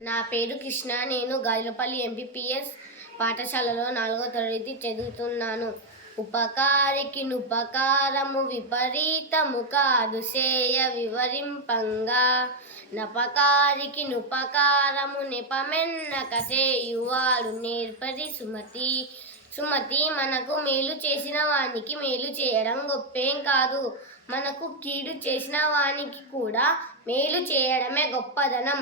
నా పేరు కృష్ణ. నేను గాజులపల్లి ఎంపీపీఎస్ పాఠశాలలో 4వ తరగతి చదువుతున్నాను. ఉపకారికి నుపకారము విపరీతము కాదు సేయ వివరింపంగా, నపకారికి నుపకారము నెపమెన్నక సేయువాడు నేర్పరి సుమతి. సుమతి, మనకు మేలు చేసిన వానికి మేలు చేయడం గొప్పేం కాదు. మనకు కీడు చేసిన వానికి కూడా మేలు చేయడమే గొప్పదనం.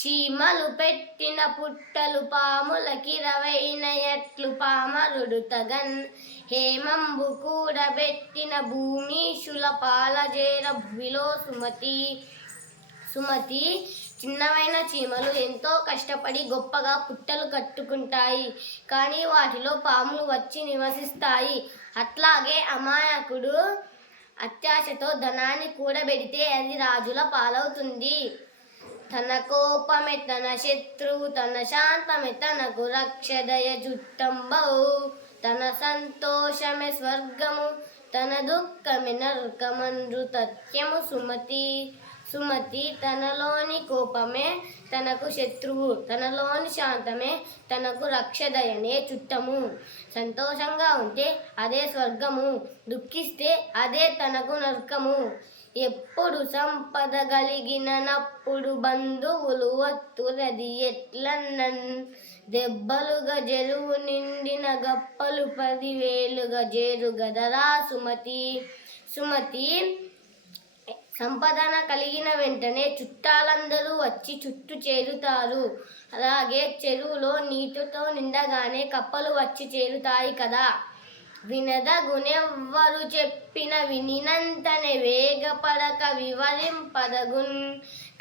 చీమలు పెట్టిన పుట్టలు పాములకిరవైన ఎట్లు పామరుడు తగన్, హేమంబు కూడబెట్టిన భూమీషుల పాలజేర భువిలో సుమతి. సుమతి, చిన్నవైన చీమలు ఎంతో కష్టపడి గొప్పగా పుట్టలు కట్టుకుంటాయి, కానీ వాటిలో పాములు వచ్చి నివసిస్తాయి. అట్లాగే అమాయకుడు అత్యాశతో ధనాన్ని కూడబెడితే అది రాజుల పాలవుతుంది. తన కోపమే తన శత్రువు, తన శాంతమే తనకు రక్షదయ జుట్టంబవు, తన సంతోషమే స్వర్గము, తన దుఃఖమే నరకమండ్రు తథ్యము సుమతి. సుమతి, తనలోని కోపమే తనకు శత్రువు, తనలోని శాంతమే తనకు రక్షదయనే చుట్టము. సంతోషంగా ఉంటే అదే స్వర్గము, దుఃఖిస్తే అదే తనకు నరకము. ఎప్పుడు సంపద కలిగినప్పుడు బంధువులు వత్తురది ఎట్లన్నన్, దెబ్బలుగా చెరువు నిండిన గప్పలు 10,000గా చేరు గదరా సుమతి. సుమతి, సంపదన కలిగిన వెంటనే చుట్టాలందరూ వచ్చి చుట్టూ చేరుతారు. అలాగే చెరువులో నీటితో నిండగానే కప్పలు వచ్చి చేరుతాయి కదా. వినదగునెవ్వరు చెప్పిన వినినంతనే వేగపడక వివరింపదగున్,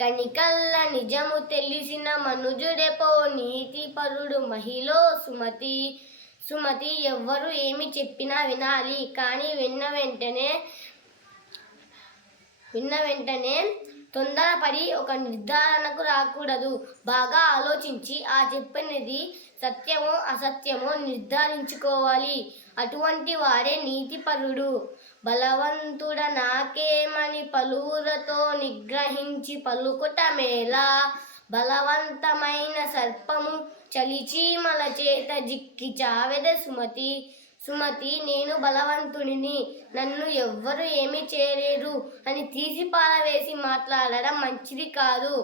కనికల్ల నిజము తెలిసిన మనుజుడెపో నీతిపరుడు మహిళో సుమతి. సుమతి, ఎవ్వరు ఏమి చెప్పినా వినాలి, కానీ విన్న వెంటనే తొందరపడి ఒక నిర్ధారణకు రాకూడదు. బాగా ఆలోచించి ఆ చెప్పినది సత్యమో అసత్యమో నిర్ధారించుకోవాలి. అటువంటి వాడే నీతిపరుడు. బలవంతుడ నాకేమని పలువురతో నిగ్రహించి పలుకుట మేలా, బలవంతమైన సర్పము చలిచీమల చేత జిక్కి చావెద సుమతి. సుమతి, నేను బలవంతుడిని, నన్ను ఎవ్వరు ఏమీ చేయలేరు అని తీసి పారవేసి మాట్లాడడం మంచిది కాదు.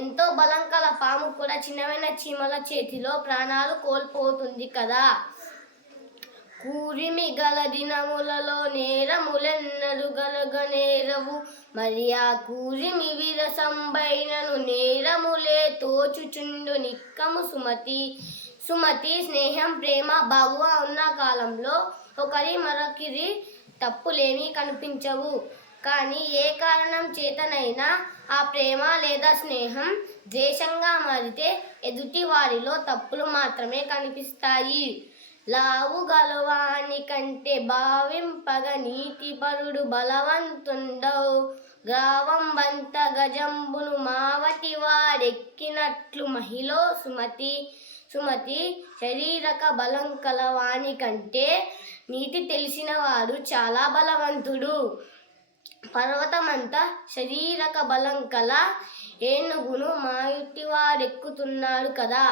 ఎంతో బలం కల పాము కూడా చిన్నవైన చీమల చేతిలో ప్రాణాలు కోల్పోతుంది కదా. కూరిమి గల దినములలో నేరములెన్నడు గలగనేరవు, మరి ఆ కూరిమి విరసంబైనను నేరములే తోచుచుండు నిక్కము సుమతి. సుమతి, స్నేహం ప్రేమ బాగుగా ఉన్న కాలంలో ఒకరి మరొకరి తప్పులేమీ కనిపించవు. కానీ ఏ కారణం చేతనైనా ఆ ప్రేమ లేదా స్నేహం ద్వేషంగా మారితే ఎదుటి వారిలో తప్పులు మాత్రమే కనిపిస్తాయి. లావు గలవాని కంటే భావింపగ నీతిపరుడు బలవంతుండవు, గ్రావంబంత గజంబును మావటి వాడెక్కినట్లు మహిళో సుమతి. సుమతి, శరీరక బలం కలవాని కంటే నీతి తెలిసిన వాడు చాలా బలవంతుడు. పర్వతమంతా శరీరక బలం కల ఏనుగును మాయుటివాడెక్కుతున్నాడు కదా.